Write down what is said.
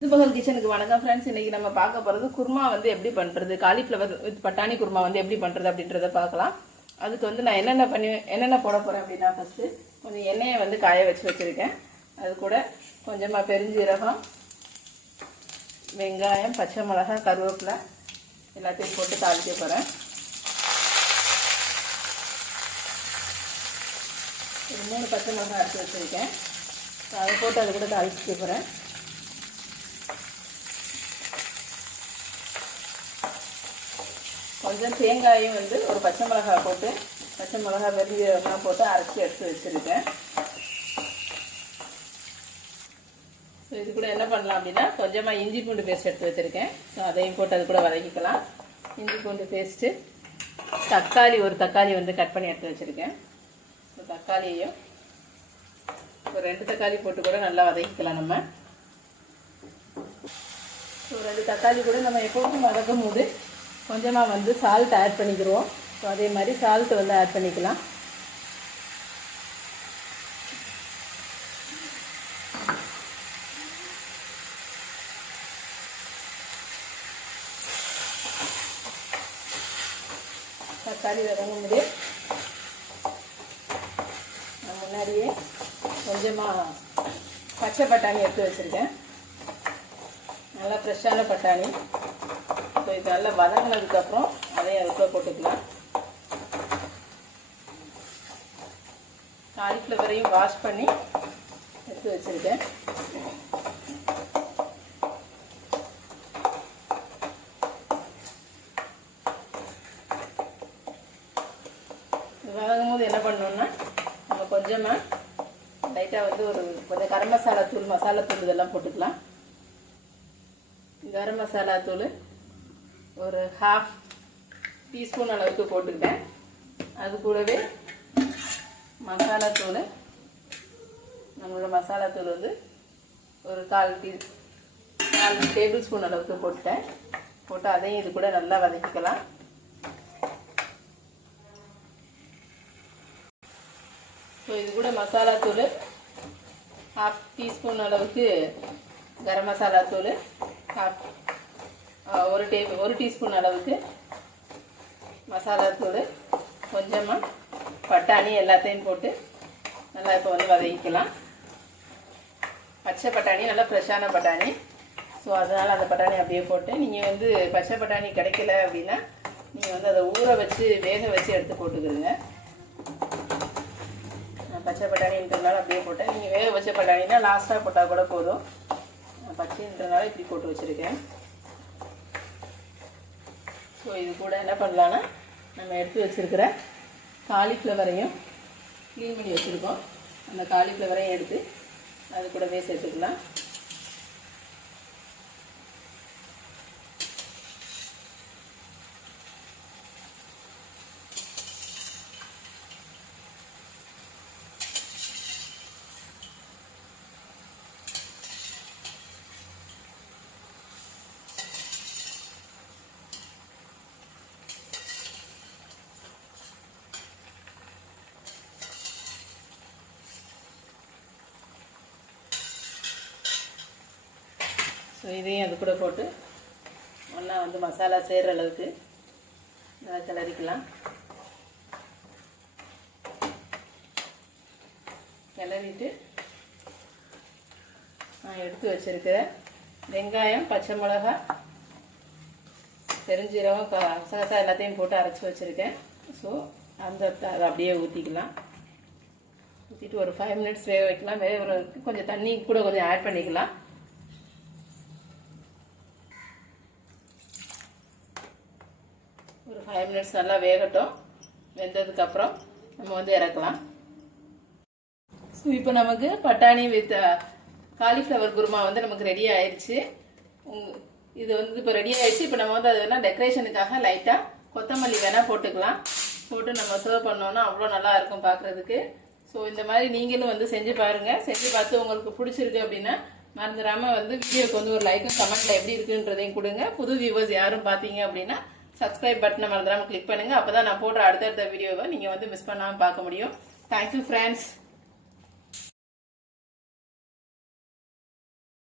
சிம்பகல் கிச்சனுக்கு வணக்கம் ஃப்ரெண்ட்ஸ். இன்னைக்கு நம்ம பார்க்க போகிறது குருமா வந்து எப்படி பண்ணுறது, காலிஃப்ளவர் வித் பட்டாணி குருமா வந்து எப்படி பண்ணுறது அப்படின்றத பார்க்கலாம். அதுக்கு வந்து நான் என்னென்ன போட போகிறேன் அப்படின்னா, ஃபஸ்ட்டு கொஞ்சம் எண்ணெயை வந்து காய வச்சுருக்கேன். அது கூட கொஞ்சமாக பெருஞ்சீரகம், வெங்காயம், பச்சை மிளகாய், கருவேப்பிலை எல்லாத்தையும் போட்டு தாளிக்க போகிறேன். ஒரு 3 பச்சை மிளகாய் அரைச்சி வச்சுருக்கேன். அதை போட்டு அது கூட தாளிக்க போகிறேன். கொஞ்சம் தேங்காயும் வந்து ஒரு பச்சை மிளகாய் போட்டு, பச்சை மிளகாய் வெறும் போட்டு அரைச்சி எடுத்து வச்சுருக்கேன். ஸோ இது கூட என்ன பண்ணலாம் அப்படின்னா, கொஞ்சமாக இஞ்சி பூண்டு பேஸ்ட் எடுத்து வச்சுருக்கேன். ஸோ அதையும் போட்டு அது கூட வதக்கிக்கலாம். இஞ்சி பூண்டு பேஸ்ட்டு, ஒரு தக்காளி வந்து கட் பண்ணி எடுத்து வச்சுருக்கேன். ஸோ தக்காளியையும் ஒரு 2 தக்காளி போட்டு கூட நல்லா வதக்கிக்கலாம் நம்ம. ஸோ 2 தக்காளி கூட நம்ம எப்போதும் வதக்கும் போது கொஞ்சமாக வந்து சால்ட் ஆட் பண்ணிக்கிறோம். ஸோ அதே மாதிரி சால்ட் வந்து ஆட் பண்ணிக்கலாம். தக்காளி வதங்கும் போது நான் முன்னாடியே கொஞ்சமாக பச்சை பட்டாணி எடுத்து வச்சுருக்கேன். நல்லா ஃப்ரெஷ்ஷான பட்டாணி. ஸோ இது நல்லா வதங்கினதுக்கப்புறம் அதையும் அதுக்குள்ளே போட்டுக்கலாம். காலிஃப்ளவரையும் வாஷ் பண்ணி எடுத்து வச்சுருக்கேன். வதங்கும் போது என்ன பண்ணோம்னா, நம்ம கொஞ்சமாக லைட்டாக வந்து கொஞ்சம் கரம் மசாலா தூள் இதெல்லாம் போட்டுக்கலாம். கரம் மசாலா தூள் ஒரு 1/2 டீஸ்பூன் அளவுக்கு போட்டுக்கிட்டேன். அது கூடவே மசாலாத்தூள், நம்மளோட மசாலாத்தூள் வந்து ஒரு 4 டேபிள் ஸ்பூன் அளவுக்கு போட்டு அதையும் இது கூட நல்லா வதக்கிக்கலாம். ஸோ இது கூட மசாலாத்தூள் 1/2 டீஸ்பூன் அளவுக்கு கரம் மசாலாத்தூள், ஒரு டீஸ்பூன் அளவுக்கு மசாலாத்தூள், கொஞ்சமாக பட்டாணி எல்லாத்தையும் போட்டு நல்லா இப்போ வந்து வதக்கிக்கலாம். பச்சை பட்டாணி, நல்லா ஃப்ரெஷ்ஷான பட்டாணி. ஸோ அதனால் அந்த பட்டாணி அப்படியே போட்டு, நீங்கள் வந்து பச்சை பட்டாணி கிடைக்கல அப்படின்னா நீங்கள் வந்து அதை ஊற வச்சு வேக வச்சு எடுத்து போட்டுக்கிறீங்க. நான் பச்சை பட்டாணின்றதுனால அப்படியே போட்டேன். நீங்கள் வேக வச்ச பட்டாணினா லாஸ்ட்டாக போட்டால் கூட போதும். பச்சைன்றதுனால இப்படி போட்டு வச்சுருக்கேன். ஸோ இது கூட என்ன பண்ணலான்னா, நம்ம எடுத்து வச்சுருக்கிற காலிஃப்ளவரையும் க்ளீன் பண்ணி வச்சுருக்கோம். அந்த காலிஃப்ளவரையும் எடுத்து அது கூடவே சேர்த்துக்கலாம். ஸோ இதையும் அது கூட போட்டு ஒன்றா வந்து மசாலா சேர்கிற அளவுக்கு நல்லா கிளறிக்கலாம். கிளறிட்டு நான் எடுத்து வச்சுருக்கிற வெங்காயம், பச்சை மிளகாய், பெருஞ்சீரகம், கசகசா எல்லாத்தையும் போட்டு அரைச்சி வச்சுருக்கேன். ஸோ அதை அப்படியே ஊற்றிக்கலாம். ஊற்றிட்டு ஒரு 5 மினிட்ஸ் வேக வைக்கலாம். வேகிறதுக்கு கொஞ்சம் தண்ணி கூட கொஞ்சம் ஆட் பண்ணிக்கலாம். ஒரு 5 மினிட்ஸ் நல்லா வேகட்டும். வெந்ததுக்கப்புறம் நம்ம வந்து இறக்கலாம். ஸோ இப்போ நமக்கு பட்டாணி வித் காலிஃப்ளவர் குருமா வந்து நமக்கு ரெடி ஆயிடுச்சு. இது வந்து இப்போ ரெடி ஆயிடுச்சு. இப்போ நம்ம வந்து அது வேணால் டெக்கரேஷனுக்காக லைட்டாக கொத்தமல்லி வேணால் போட்டுக்கலாம். போட்டு நம்ம சர்வ் பண்ணோன்னா அவ்வளோ நல்லா இருக்கும் பார்க்குறதுக்கு. ஸோ இந்த மாதிரி நீங்களும் வந்து செஞ்சு பாருங்கள். செஞ்சு பார்த்து உங்களுக்கு பிடிச்சிருக்கு அப்படின்னா மறந்துடாமல் வந்து வீடியோக்கு வந்து ஒரு லைக்கும் கமெண்ட்டில் எப்படி இருக்குன்றதையும் கொடுங்க. புது வியூவர்ஸ் யாரும் பார்த்தீங்க அப்படின்னா சப்ஸ்கிரைப் பட்டனை மறந்துடாமல் கிளிக் பண்ணுங்கள். அப்போ தான் நான் போடுற அடுத்தடுத்த வீடியோவை நீங்கள் வந்து மிஸ் பண்ணாமல் பார்க்க முடியும். Thank you friends.